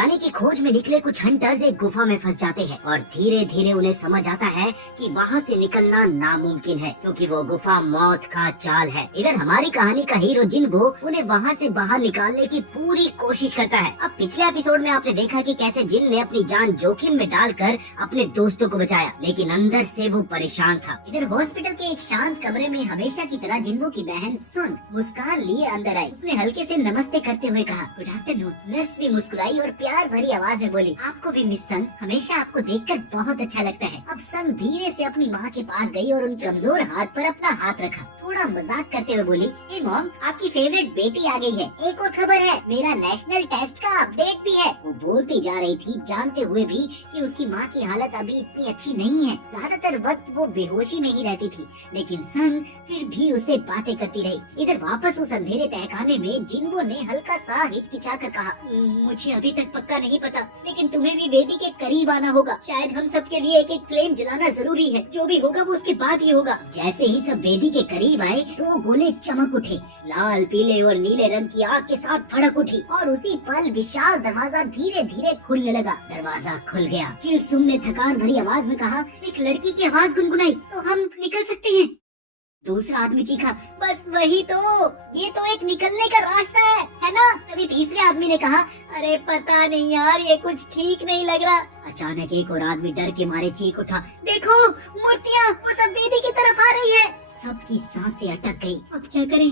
खजाने की खोज में निकले कुछ हंटर्स एक गुफा में फंस जाते हैं और धीरे धीरे उन्हें समझ आता है कि वहाँ से निकलना नामुमकिन है, क्योंकि वो गुफा मौत का चाल है। इधर हमारी कहानी का हीरो जिन्वो उन्हें वहाँ से बाहर निकालने की पूरी कोशिश करता है। अब पिछले एपिसोड में आपने देखा कि कैसे जिन ने अपनी जान जोखिम में डालकर अपने दोस्तों को बचाया, लेकिन अंदर से वो परेशान था। इधर हॉस्पिटल के एक शांत कमरे में हमेशा की तरह जिन्वो की बहन सुन मुस्कान लिए अंदर आई। उसने हल्के से नमस्ते करते हुए कहा, गुड आफ्टरनून। नर्स भी मुस्कुराई और प्यार भरी आवाज में बोली, आपको भी मिस संग, हमेशा आपको देखकर बहुत अच्छा लगता है। अब संग धीरे से अपनी माँ के पास गई और उन कमजोर हाथ पर अपना हाथ रखा। थोड़ा मजाक करते हुए बोली, हे मॉम, आपकी फेवरेट बेटी आ गई है। एक और खबर है, मेरा नेशनल टेस्ट का अपडेट भी है। वो बोलती जा रही थी, जानते हुए भी कि उसकी माँ की हालत अभी इतनी अच्छी नहीं है। ज्यादातर वक्त वो बेहोशी में ही रहती थी, लेकिन संग फिर भी उससे बातें करती रही। इधर वापस उस अंधेरे तहखाने में जिन्वो ने हल्का सा हिचकिचा कर कहा, मुझे अभी तक पक्का नहीं पता, लेकिन तुम्हें भी वेदी के करीब आना होगा। शायद हम सब के लिए एक एक फ्लेम जलाना जरूरी है। जो भी होगा वो उसके बाद ही होगा। जैसे ही सब वेदी के करीब आए, 2 गोले चमक उठे। लाल, पीले और नीले रंग की आग के साथ भड़क उठी और उसी पल विशाल दरवाजा धीरे धीरे खुलने लगा। दरवाजा खुल गया। चिलसुम ने थकान भरी आवाज में कहा, एक लड़की की आवाज गुनगुनाई, तो हम निकल सकते हैं। दूसरा आदमी चीखा, बस वही तो, ये तो एक निकलने का रास्ता है ना? तभी तीसरे आदमी ने कहा, अरे पता नहीं यार, ये कुछ ठीक नहीं लग रहा। अचानक एक और आदमी डर के मारे चीख उठा, देखो मूर्तियाँ, वो सब वेदी की तरफ आ रही है। सबकी सांसें अटक गई। अब क्या करें,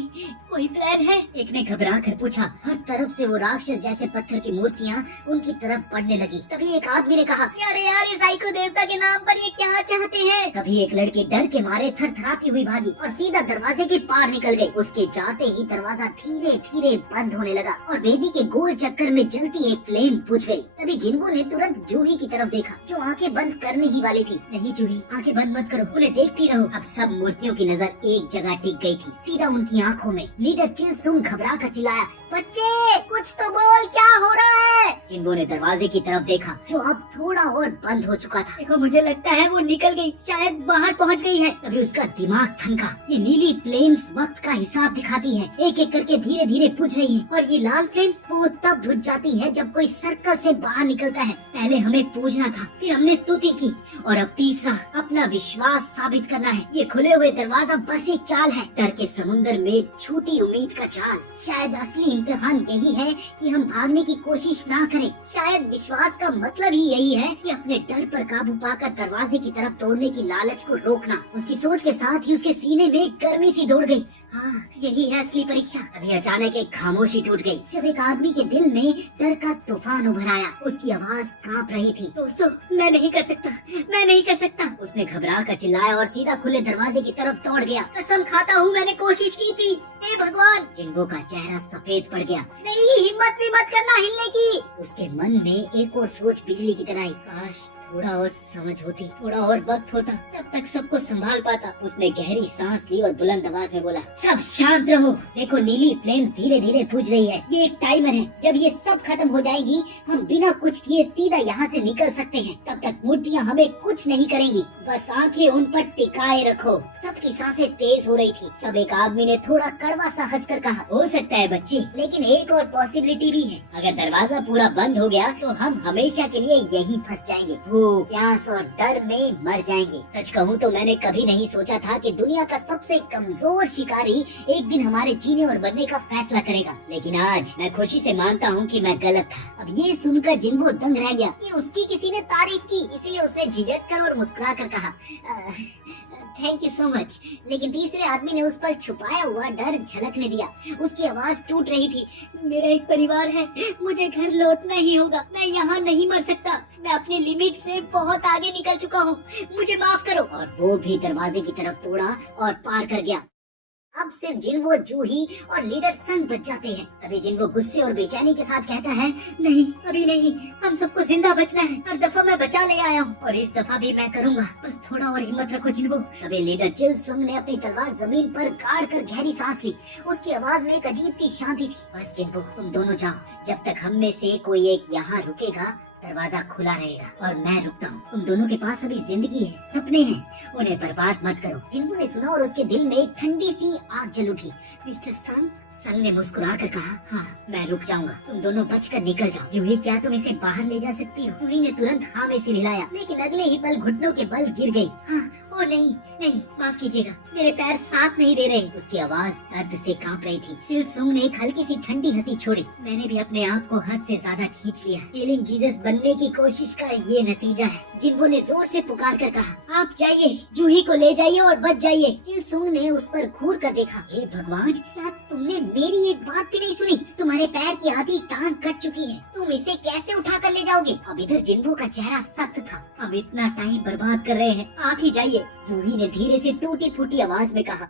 कोई प्लान है? एक ने घबरा कर पूछा। हर तरफ से वो राक्षस जैसे पत्थर की मूर्तियाँ उनकी तरफ बढ़ने लगी। तभी एक आदमी ने कहा, अरे यार, इस साइको देवता के नाम पर ये क्या चाहते हैं? तभी एक लड़की डर के मारे थरथराती हुई भागी और सीधा दरवाजे के पार निकल गई। उसके जाते ही दरवाजा धीरे धीरे बंद होने लगा और वेदी के गोल चक्कर में जलती एक फ्लेम बुझ गई। तभी जिन्वो ने तुरंत जूही की तरफ देखा, जो आंखें बंद करने ही वाली थी। नहीं जूही, आंखें बंद मत करो, उन्हें देखती रहो। अब सब मूर्तियों की नजर एक जगह टिक गई थी, सीधा उनकी आंखों में। लीडर चिलसुम घबरा कर चिल्लाया, बच्चे कुछ तो बोल, क्या हो रहा है? जिन्वो ने दरवाजे की तरफ देखा, जो अब थोड़ा और बंद हो चुका था। देखो, मुझे लगता है वो निकल गई, शायद बाहर पहुंच गई है। तभी उसका दिमाग थनका। ये नीली फ्लेम्स वक्त का हिसाब दिखाती है, एक एक करके धीरे धीरे बुझ रही है। और ये लाल फ्लेम्स वो तब बुझ जाती है जब कोई सर्कल से बाहर निकलता है। पहले हमें पूजना था, फिर हमने स्तुति की, और अब तीसरा अपना विश्वास साबित करना है। ये खुले हुए दरवाजा बस एक चाल है, डर के समुद्र में छूटी उम्मीद का जाल। शायद असली इम्तिहान यही है कि हम भागने की कोशिश ना करें। शायद विश्वास का मतलब ही यही है कि अपने डर पर काबू पाकर दरवाजे की तरफ तोड़ने की लालच को रोकना। उसकी सोच के साथ ही उसके सीने में गर्मी सी दौड़ गई। हाँ, यही है असली परीक्षा। अभी अचानक एक खामोशी टूट गई, जब एक आदमी के दिल में डर का तूफान उभर आया। उसकी आवाज कांप रही थी, दोस्तों मैं नहीं कर सकता, मैं नहीं कर सकता। उसने घबरा कर चिल्लाया और सीधा खुले दरवाजे की तरफ दौड़ गया। कसम खाता हूँ, मैंने कोशिश की थी। हे भगवान! जिन्वो का चेहरा सफेद पड़ गया। नहीं, हिम्मत भी मत करना हिलने की। उसके मन में एक और सोच बिजली की तरह आई, काश थोड़ा और समझ होती, थोड़ा और वक्त होता, तब तक सबको संभाल पाता। उसने गहरी सांस ली और बुलंद आवाज में बोला, सब शांत रहो। देखो, नीली फ्लेम धीरे धीरे बुझ रही है। ये एक टाइमर है, जब ये सब खत्म हो जाएगी, हम बिना कुछ किए सीधा यहाँ से निकल सकते हैं। तब तक मूर्तियाँ हमें कुछ नहीं करेंगी, बस आंखें उन पर टिकाए रखो। सबकी सांसें तेज हो रही थी। तब एक आदमी ने थोड़ा कड़वा सा हंसकर कहा, हो सकता है बच्चे, लेकिन एक और पॉसिबिलिटी भी है। अगर दरवाजा पूरा बंद हो गया तो हम हमेशा के लिए यहीं फंस जाएंगे, प्यास और डर में मर जाएंगे। सच कहूँ तो मैंने कभी नहीं सोचा था कि दुनिया का सबसे कमजोर शिकारी एक दिन हमारे जीने और मरने का फैसला करेगा, लेकिन आज मैं खुशी से मानता हूँ कि मैं गलत था। अब ये सुनकर जिन्वो दंग रह गया कि उसकी किसी ने तारीफ की, इसलिए उसने झिझक कर और मुस्कुरा कर कहा, थैंक यू सो मच। लेकिन तीसरे आदमी ने उस पर छुपाया हुआ डर झलकने दिया। उसकी आवाज टूट रही थी, मेरा एक परिवार है, मुझे घर लौटना ही होगा, मैं यहाँ नहीं मर सकता, मैं अपने लिमिट से बहुत आगे निकल चुका हूँ, मुझे माफ करो। और वो भी दरवाजे की तरफ तोड़ा और पार कर गया। अब सिर्फ जिन्वो, जूही और लीडर संग बच जाते हैं। तभी जिन्वो गुस्से और बेचैनी के साथ कहता है, नहीं, अभी नहीं, हम सबको जिंदा बचना है। हर दफा मैं बचा ले आया हूँ और इस दफा भी मैं करूँगा, बस थोड़ा और हिम्मत रखो जिन्वो। तभी लीडर चिलसुम ने अपनी तलवार जमीन पर गाड़ कर गहरी सांस ली। उसकी आवाज में एक अजीब सी शांति थी। बस जिन्वो, तुम दोनों जाओ, जब तक हम में से कोई एक यहाँ रुकेगा दरवाजा खुला रहेगा और मैं रुकता हूँ। तुम दोनों के पास अभी जिंदगी है, सपने हैं, उन्हें बर्बाद मत करो। जिन्वो ने सुना और उसके दिल में एक ठंडी सी आग जल उठी। मिस्टर संग, संग ने मुस्कुरा कर कहा, हाँ मैं रुक जाऊंगा, तुम दोनों बचकर निकल जाओ। जूही, क्या तुम इसे बाहर ले जा सकती हो? जूही ने तुरंत हाँ में सिर हिलाया, लेकिन अगले ही पल घुटनों के बल गिर गई। हाँ, ओ नहीं नहीं, माफ कीजिएगा, मेरे पैर साथ नहीं दे रहे। उसकी आवाज दर्द से कांप रही थी। चिल सुंग ने एक हल्की सी ठंडी हंसी छोड़ी। मैंने भी अपने आप को हद से ज्यादा खींच लिया। हीलिंग जीसस बनने की कोशिश का ये नतीजा है। जिन्हो ने जोर से पुकार कर कहा, आप जाइए, जूही को ले जाइए और बच जाइए। चिल सुंग ने उस पर घूर कर देखा। हे भगवान, क्या तुमने मेरी एक बात भी नहीं सुनी? तुम्हारे पैर की आधी टांग कट चुकी है, तुम इसे कैसे उठा कर ले जाओगे? अब इधर जिन्हो का चेहरा सख्त था। हम इतना टाइम बर्बाद कर रहे हैं, आप ही जाइए। जूही ने धीरे से टूटी फूटी आवाज में कहा,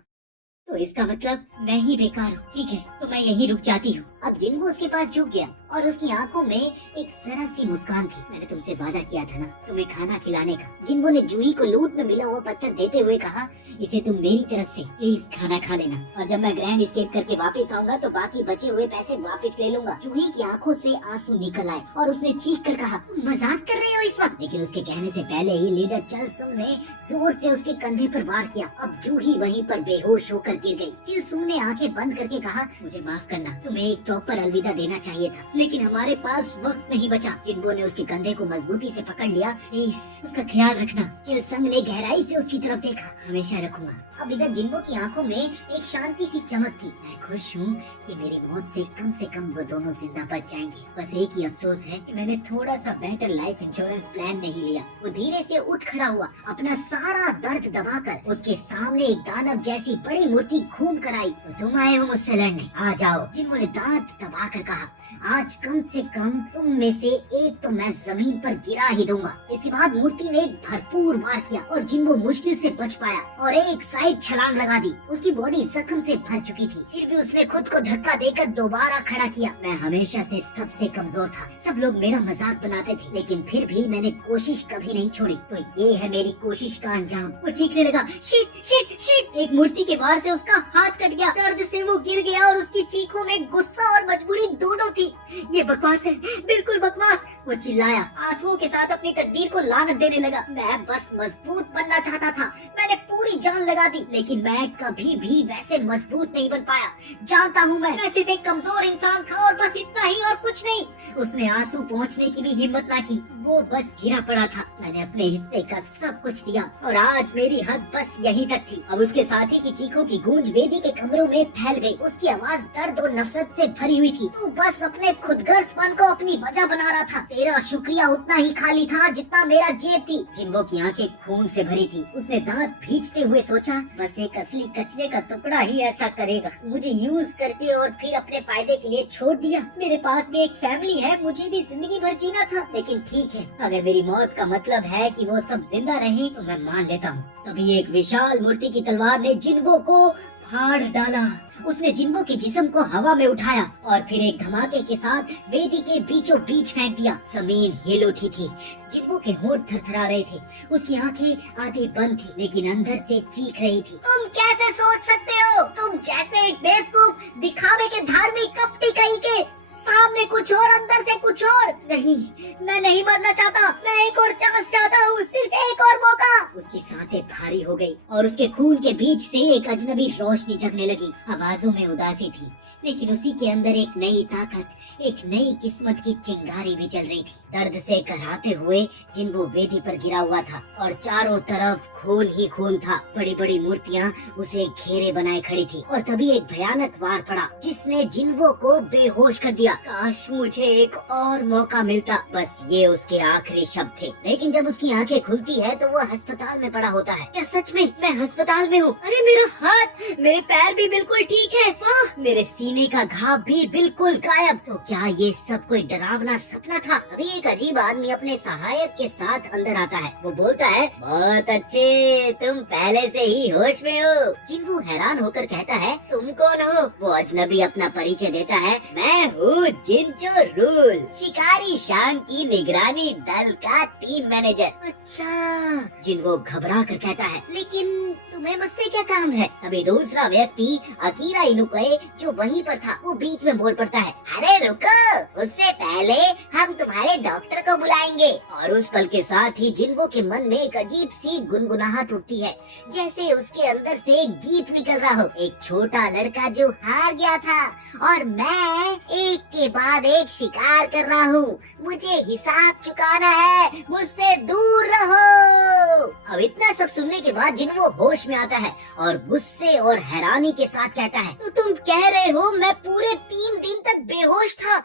तो इसका मतलब मैं ही बेकार हूँ। ठीक है, तो मैं यही रुक जाती हूँ। अब जिन्हो उसके पास झुक गया और उसकी आंखों में एक जरा सी मुस्कान थी। मैंने तुमसे वादा किया था ना तुम्हें खाना खिलाने का। जिन्हो ने जूही को लूट में मिला हुआ पत्थर देते हुए कहा, इसे तुम मेरी तरफ से प्लीज खाना खा लेना, और जब मैं ग्रैंड एस्केप करके वापस आऊंगा तो बाकी बचे हुए पैसे वापस ले लूंगा। जूही की आंखों से आंसू निकल आए और उसने चीख कर कहा, तुम मजाक कर रहे हो इस वक्त? लेकिन उसके कहने से पहले ही लीडर चल सुंग ने जोर से उसके कंधे पर वार किया। अब जूही वहीं पर बेहोश होकर गिर गई। चिल सुंग ने आंखें बंद करके कहा, मुझे माफ करना, तुम्हें एक प्रॉपर अलविदा देना चाहिए था, लेकिन हमारे पास वक्त नहीं बचा। जिन्हो ने उसके कंधे को मजबूती से पकड़ लिया। प्लीज उसका ख्याल रखना। चिल संग ने गहराई से उसकी तरफ देखा। हमेशा रखूंगा। अब इधर जिन्हो की आंखों में एक शांति सी चमक थी। मैं खुश हूँ कि मेरी मौत से कम वो दोनों जिंदा बच जाएंगे। बस एक ही अफसोस है कि मैंने थोड़ा सा बेटर लाइफ इंश्योरेंस प्लान नहीं लिया। वो धीरे से उठ खड़ा हुआ, अपना सारा दर्द दबाकर उसके सामने एक दानव जैसी बड़ी मूर्ति घूम कर आई। तो तुम आए हो मुझसे लड़ने, आ जाओ। जिन्हो ने दांत दबाकर कहा, आज कम से कम तुम में से एक तो मैं जमीन पर गिरा ही दूंगा। इसके बाद मूर्ति ने एक भरपूर वार किया और जिन्हो मुश्किल से बच पाया और एक साइड छलांग लगा दी। उसकी बॉडी जख्म से भर चुकी थी, फिर भी उसने खुद को धक्का देकर दोबारा खड़ा किया। मैं हमेशा से सबसे कमजोर था, सब लोग मेरा मजाक बनाते थे, लेकिन फिर भी मैंने कोशिश कभी नहीं छोड़ी। तो ये है मेरी कोशिश का अंजाम। वो चीखने लगा, शिट शिट शिट। एक मूर्ति के वार से उसका हाथ कट गया। दर्द से वो गिर गया और उसकी चीखों में गुस्सा और मजबूरी दोनों थी। ये बकवास है, बिल्कुल बकवास। वो चिल्लाया, आंसुओं के साथ अपनी तकदीर को लानत देने लगा। मैं बस मजबूत बनना चाहता था, मैंने पूरी जान लगा दी, लेकिन मैं कभी भी वैसे मजबूत नहीं बन पाया। जानता हूँ मैं सिर्फ एक कमजोर इंसान था और बस इतना ही और कुछ नहीं। उसने आंसू पहुँचने की भी हिम्मत ना की, वो बस गिरा पड़ा था। मैंने अपने हिस्से का सब कुछ दिया और आज मेरी हद बस यहीं तक थी। अब उसके साथी की चीखों की गूंज वेदी के कमरों में फैल गई। उसकी आवाज दर्द और नफरत से भरी हुई थी। तू बस अपने खुदगर्जपन को अपनी वजह बना रहा था। तेरा शुक्रिया उतना ही खाली था जितना मेरा जेब थी। जिन्हो की आंखें खून से भरी थी। उसने दांत भींचते हुए सोचा, बस एक असली कचरे का टुकड़ा ही ऐसा करेगा, मुझे यूज करके और फिर अपने फायदे के लिए छोड़ दिया। मेरे पास भी एक फैमिली है, मुझे भी जिंदगी भर जीना था, लेकिन ठीक है, अगर मेरी मौत का मतलब है कि वो सब जिंदा रहे तो मैं मान लेता हूँ। तभी एक विशाल मूर्ति की तलवार ने जिन्हो को फाड़ डाला। उसने जिन्हो के जिस्म को हवा में उठाया और फिर एक धमाके के साथ वेदी के बीचों बीच फेंक दिया। जमीन हिल उठी थी। जिन्हो के होंठ थरथरा रहे थे। उसकी आंखें आधी बंद थी, लेकिन अंदर से चीख रही थी, तुम कैसे सोच सकते हो? तुम जैसे एक बेवकूफ, दिखावे के धार्मिक कपटी कहीं के सामने कुछ और, अंदर से कुछ और। नहीं, मैं नहीं मरना चाहता, मैं एक और चांस चाहता हूँ, सिर्फ एक और मौका। उसकी सांसें भारी हो गई और उसके खून के बीच से एक अजनबी रोशनी जगने लगी। आवाजों में उदासी थी, लेकिन उसी के अंदर एक नई ताकत, एक नई किस्मत की चिंगारी भी जल रही थी। दर्द से कराहते हुए जिन्हो वेदी पर गिरा हुआ था और चारों तरफ खून ही खून था। बड़ी बड़ी मूर्तियां उसे घेरे बनाए खड़ी थी और तभी एक भयानक वार पड़ा जिसने जिन्हो को बेहोश कर दिया। काश मुझे एक और मौका मिलता, बस ये उसके आखिरी शब्द थे। लेकिन जब उसकी आंखें खुलती है तो वो अस्पताल में पड़ा होता है। क्या सच में मैं अस्पताल में हूँ? अरे मेरा हाथ, मेरे पैर भी बिल्कुल ठीक है। मेरे सीने का घाव भी बिल्कुल गायब। तो क्या ये सब कोई डरावना सपना था? अभी एक अजीब आदमी अपने सहायक के साथ अंदर आता है। वो बोलता है, बहुत अच्छे, तुम पहले से ही होश में हो। जिन्हो हैरान होकर कहता है, तुम कौन हो? वो अजनबी अपना परिचय देता है, मैं हूँ जिनचो रूल, शिकारी शान की निगरानी दल का टीम मैनेजर। अच्छा, जिन्हो घबरा कर कहता है, लेकिन तुम्हें मुझसे क्या काम है? अभी दूसरा व्यक्ति अकीरा इनुके जो वहीं वहीं पर था। वो बीच में बोल पड़ता है, अरे रुको, उससे पहले हम तुम्हारे डॉक्टर को बुलाएंगे। और उस पल के साथ ही जिन्वो के मन में एक अजीब सी गुनगुनाहट उठती है, जैसे उसके अंदर से एक गीत निकल रहा हो। एक छोटा लड़का जो हार गया था और मैं एक के बाद एक शिकार कर रहा हूँ। मुझे हिसाब चुकाना है, मुझसे दूर रहो। अब इतना सब सुनने के बाद जिन्वो होश में आता है और गुस्से और हैरानी के साथ कहता है, तो तुम कह रहे हो मैं पूरे 3 दिन तक बेहोश था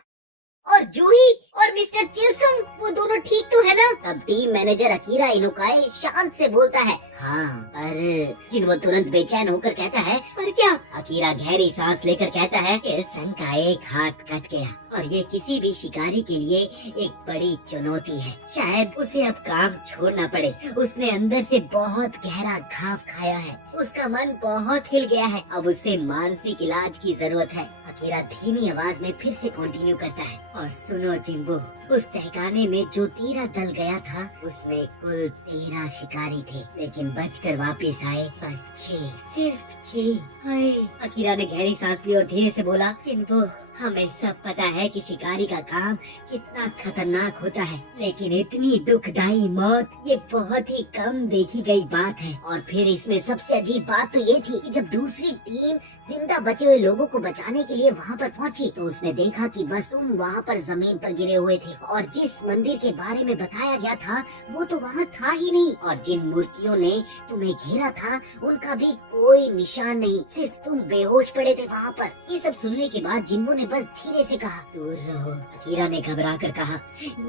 और जूही और मिस्टर चिल्संग वो दोनों ठीक तो है ना? तब टीम मैनेजर अकीरा इनुकाई शांत से बोलता है, हाँ, पर जिन्वो तुरंत बेचैन होकर कहता है, पर क्या? अकीरा गहरी सांस लेकर कहता है, चिल्संग का एक हाथ कट गया और ये किसी भी शिकारी के लिए एक बड़ी चुनौती है। शायद उसे अब काम छोड़ना पड़े। उसने अंदर से बहुत गहरा घाव खाया है, उसका मन बहुत हिल गया है। अब उसे मानसिक इलाज की जरूरत है। अकीरा धीमी आवाज में फिर से कंटिन्यू करता है, और सुनो जिम्बो, उस तहखाने में जो 13 दल गया था उसमें कुल 13 शिकारी थे, लेकिन बचकर वापस आए बस 6, सिर्फ 6। हाय। अकीरा ने गहरी सांस ली और धीरे से बोला, जिम्बो, हमें सब पता है कि शिकारी का काम कितना खतरनाक होता है, लेकिन इतनी दुखदाई मौत ये बहुत ही कम देखी गई बात है। और फिर इसमें सबसे अजीब बात तो ये थी कि जब दूसरी टीम जिंदा बचे हुए लोगों को बचाने के लिए वहाँ पर पहुँची तो उसने देखा कि बस तुम वहाँ पर जमीन पर गिरे हुए थे और जिस मंदिर के बारे में बताया गया था वो तो वहाँ था ही नहीं, और जिन मूर्तियों ने तुम्हें घेरा था उनका भी कोई निशान नहीं, सिर्फ तुम बेहोश पड़े थे वहाँ पर। ये सब सुनने के बाद जिन्वो ने बस धीरे से कहा, दूर रहो। अकीरा ने घबरा कर कहा,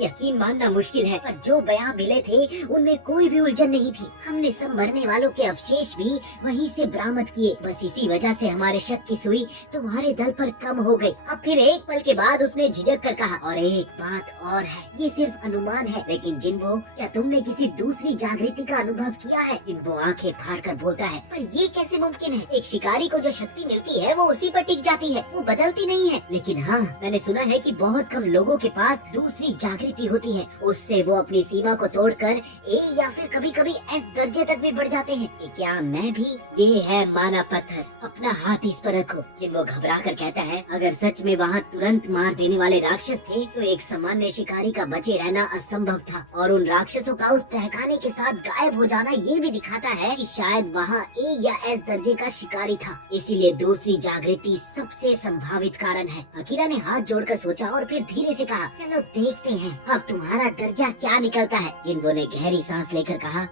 यकीन मानना मुश्किल है, पर जो बयान मिले थे उनमें कोई भी उलझन नहीं थी। हमने सब मरने वालों के अवशेष भी वहीं से बरामद किए, बस इसी वजह से हमारे शक की सुई तुम्हारे दल पर कम हो गई। अब फिर एक पल के बाद उसने झिझक कर कहा, और एक बात और है, ये सिर्फ अनुमान है, लेकिन जिन्वो, क्या तुमने किसी दूसरी जागृति का अनुभव किया है? जिन्वो आंखें फाड़ कर बोलता है, पर ये कैसे मुमकिन है? एक शिकारी को जो शक्ति मिलती है वो उसी पर टिक जाती है, वो बदलती नहीं है। लेकिन हाँ, मैंने सुना है कि बहुत कम लोगों के पास दूसरी जागृति होती है, उससे वो अपनी सीमा को तोड़कर ए या फिर कभी कभी एस दर्जे तक भी बढ़ जाते हैं। कि क्या मैं भी? ये है माना पत्थर, अपना हाथ इस पर रखो। जिन्वो घबरा कर कहता है, अगर सच में वहाँ तुरंत मार देने वाले राक्षस थे तो एक सामान्य शिकारी का बचे रहना असंभव था, और उन राक्षसों का उस तहखाने के साथ गायब हो जाना ये भी दिखाता है कि शायद वहाँ ए या एस दर्जे का शिकारी था, इसीलिए दूसरी जागृति सबसे संभावित कारण है। अकीरा ने हाथ जोड़कर सोचा और फिर धीरे से कहा, चलो देखते हैं अब तुम्हारा दर्जा क्या निकलता है। जिन्वो ने गहरी सांस लेकर कहा,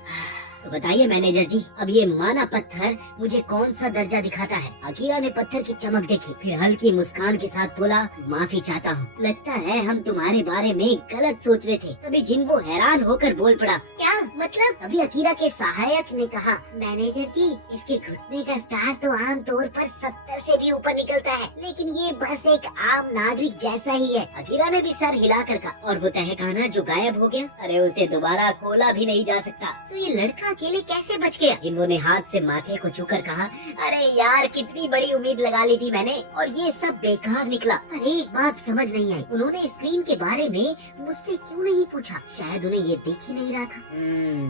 तो बताइए मैनेजर जी, अब ये माना पत्थर मुझे कौन सा दर्जा दिखाता है? अकीरा ने पत्थर की चमक देखी, फिर हल्की मुस्कान के साथ बोला, माफी चाहता हूँ, लगता है हम तुम्हारे बारे में गलत सोच रहे थे। तभी जिन्वो हैरान होकर बोल पड़ा, क्या मतलब? तभी अकीरा के सहायक ने कहा, मैनेजर जी, इसके घुटने का स्टार तो आमतौर पर 70 से भी ऊपर निकलता है, लेकिन ये बस एक आम नागरिक जैसा ही है। अकीरा ने भी सर हिलाकर कहा, और वो तहखाना जो गायब हो गया, अरे उसे दोबारा खोला भी नहीं जा सकता, तो ये लड़का अकेले कैसे बच गया? जिन्वो ने हाथ से माथे को छूकर कहा, अरे यार, कितनी बड़ी उम्मीद लगा ली थी मैंने, और ये सब बेकार निकला। अरे एक बात समझ नहीं आई, उन्होंने स्क्रीन के बारे में मुझसे क्यों नहीं पूछा? शायद उन्हें ये दिख ही नहीं रहा था।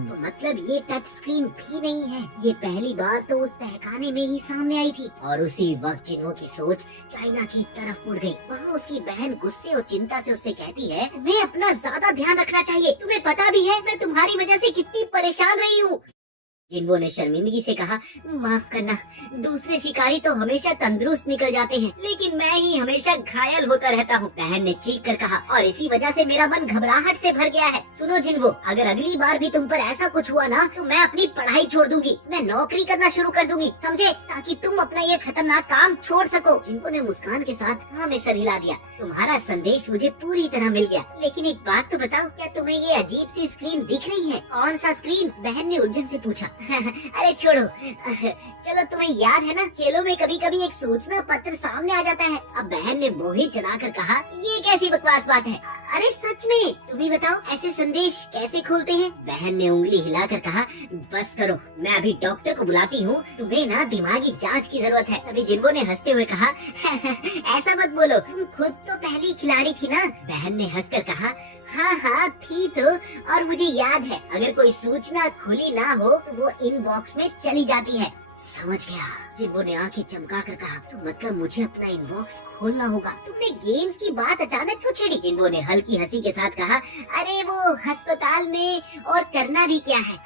तो मतलब ये टच स्क्रीन भी नहीं है। ये पहली बार तो उस तहखाने में ही सामने आई थी। और उसी वक्त जिन्वो की सोच चाइना की तरफ मुड़ गई। वहाँ उसकी बहन गुस्से और चिंता से उससे कहती है, तुम्हें अपना ज्यादा ध्यान रखना चाहिए, तुम्हें पता भी है मैं तुम्हारी वजह से कितनी परेशान रही हूँ। जिन्वो ने शर्मिंदगी से कहा, माफ करना, दूसरे शिकारी तो हमेशा तंदुरुस्त निकल जाते हैं, लेकिन मैं ही हमेशा घायल होता रहता हूँ। बहन ने चीख कर कहा, और इसी वजह से मेरा मन घबराहट से भर गया है। सुनो जिन्वो, अगर अगली बार भी तुम पर ऐसा कुछ हुआ ना तो मैं अपनी पढ़ाई छोड़ दूंगी, मैं नौकरी करना शुरू कर दूंगी, समझे? ताकि तुम अपना ये खतरनाक काम छोड़ सको। जिन्वो ने मुस्कान के साथ हाँ में सर हिला दिया। तुम्हारा संदेश मुझे पूरी तरह मिल गया, लेकिन एक बात तो बताओ, क्या तुम्हें ये अजीब सी स्क्रीन दिख रही है? कौन सा स्क्रीन? बहन ने उलझन से पूछा। अरे छोड़ो, चलो तुम्हें याद है ना, खेलों में कभी कभी एक सूचना पत्र सामने आ जाता है। अब बहन ने मोहित चढ़ाकर कहा, ये कैसी बकवास बात है? अरे सच में, तुम ही बताओ, ऐसे संदेश कैसे खोलते हैं? बहन ने उंगली हिलाकर कहा, बस करो, मैं अभी डॉक्टर को बुलाती हूँ, तुम्हें ना दिमागी जांच की जरूरत है। तभी जिन्वो ने हंसते हुए कहा, ऐसा मत बोलो, तुम खुद तो पहली खिलाड़ी थी ना। बहन ने हंसकर कहा, हाँ हाँ थी तो, और मुझे याद है, अगर कोई सूचना खुली ना हो तो वो इनबॉक्स में चली जाती है। समझ गया। जिन्हो ने आंखें चमका कर कहा, तो मतलब मुझे अपना इनबॉक्स खोलना होगा। तुमने गेम्स की बात अचानक क्यों छेड़ी? जिन्हो ने हल्की हंसी के साथ कहा, अरे वो अस्पताल में और करना भी क्या है।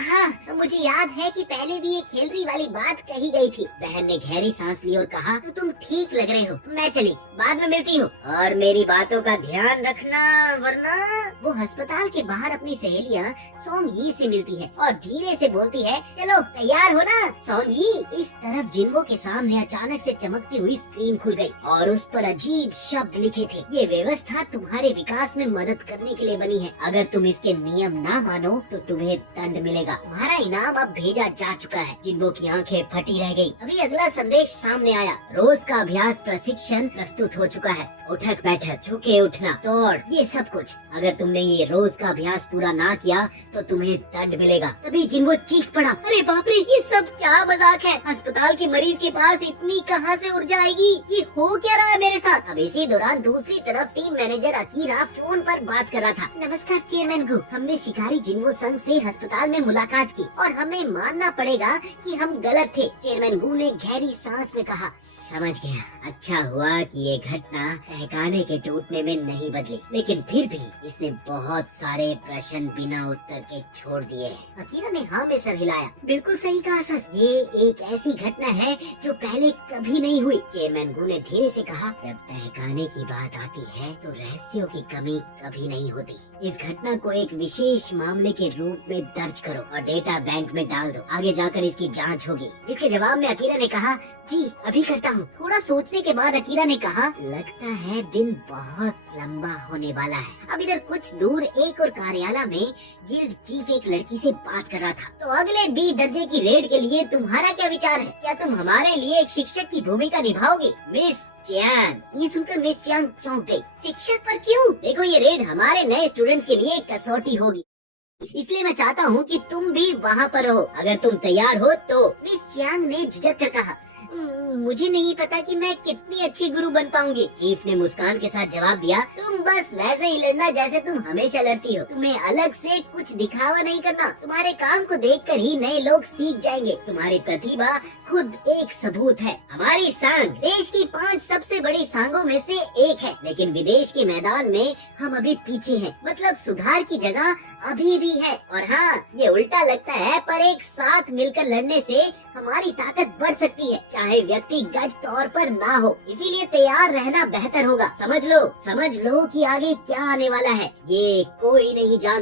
हाँ, मुझे याद है कि पहले भी ये खेलरी वाली बात कही गई थी। बहन ने गहरी सांस ली और कहा, तो तुम ठीक लग रहे हो, मैं चली, बाद में मिलती हूँ, और मेरी बातों का ध्यान रखना, वरना। वो अस्पताल के बाहर अपनी सहेलियाँ सोंग यी से मिलती है और धीरे से बोलती है, चलो तैयार हो ना सोंग यी। इस तरफ जिन्हो के सामने अचानक से चमकती हुई स्क्रीन खुल गई और उस पर अजीब शब्द लिखे थे, ये व्यवस्था तुम्हारे विकास में मदद करने के लिए बनी है। अगर तुम इसके नियम ना मानो तो तुम्हें दंड मिलेगा। तुम्हारा इनाम अब भेजा जा चुका है। जिन्हो की आंखें फटी रह गई। अभी अगला संदेश सामने आया, रोज का अभ्यास प्रशिक्षण प्रस्तुत हो चुका है। उठक बैठक, झुके उठना, दौड़, ये सब कुछ। अगर तुमने ये रोज का अभ्यास पूरा ना किया तो तुम्हें दंड मिलेगा। तभी जिन्हो चीख पड़ा, अरे बाप रे, ये सब क्या मजाक है? अस्पताल के मरीज के पास इतनी कहां से ऊर्जा आएगी? ये हो क्या रहा है मेरे साथ? अब इसी दौरान दूसरी तरफ टीम मैनेजर अकीरा फोन पर बात कर रहा था। नमस्कार चेयरमैन गु, हमने शिकारी जिन्हो संघ से अस्पताल में मुलाकात की और हमें मानना पड़ेगा कि हम गलत थे। चेयरमैन गु ने गहरी सांस में कहा, समझ गया, अच्छा हुआ कि ये घटना तहखाने के टूटने में नहीं बदली, लेकिन फिर भी इसने बहुत सारे प्रश्न बिना उत्तर के छोड़ दिए हैं। अकीरा ने हाँ में सर हिलाया। बिल्कुल सही कहा सर, ये एक ऐसी घटना है जो पहले कभी नहीं हुई। चेयरमैन गु ने धीरे से कहा, जब तहखाने की बात आती है तो रहस्यों की कमी कभी नहीं होती। इस घटना को एक विशेष मामले के रूप में दर्ज करो और डेटा बैंक में डाल दो, आगे जाकर इसकी जांच होगी। जिसके जवाब में अकीरा ने कहा, जी अभी करता हूँ। थोड़ा सोचने के बाद अकीरा ने कहा, लगता है दिन बहुत लंबा होने वाला है। अब इधर कुछ दूर एक और कार्यालय में गिल्ड चीफ एक लड़की से बात कर रहा था। तो अगले बी दर्जे की रेड के लिए तुम्हारा क्या विचार है? क्या तुम हमारे लिए एक शिक्षक की भूमिका निभाओगे? Miss Chiang. ये सुनकर मिस चियांग चौंक गई। शिक्षक पर क्यों? देखो, ये रेड हमारे नए स्टूडेंट्स के लिए कसौटी होगी, इसलिए मैं चाहता हूँ कि तुम भी वहाँ पर रहो। अगर तुम तैयार हो तो। मिस चियांग ने झिझक कर कहा, मुझे नहीं पता कि मैं कितनी अच्छी गुरु बन पाऊंगी। चीफ ने मुस्कान के साथ जवाब दिया, तुम बस वैसे ही लड़ना जैसे तुम हमेशा लड़ती हो। तुम्हें अलग से कुछ दिखावा नहीं करना। तुम्हारे काम को देखकर ही नए लोग सीख जाएंगे। तुम्हारी प्रतिभा खुद एक सबूत है। हमारी सांग देश की 5 सबसे बड़ी सांगों में से एक है, लेकिन विदेश के मैदान में हम अभी पीछे हैं। मतलब सुधार की जगह अभी भी है। और हाँ, ये उल्टा लगता है, पर एक साथ मिलकर लड़ने से हमारी ताकत बढ़ सकती है, चाहे व्यक्तिगत तौर पर ना हो। इसीलिए तैयार रहना बेहतर होगा। समझ लो कि आगे क्या आने वाला है, ये कोई नहीं जानता।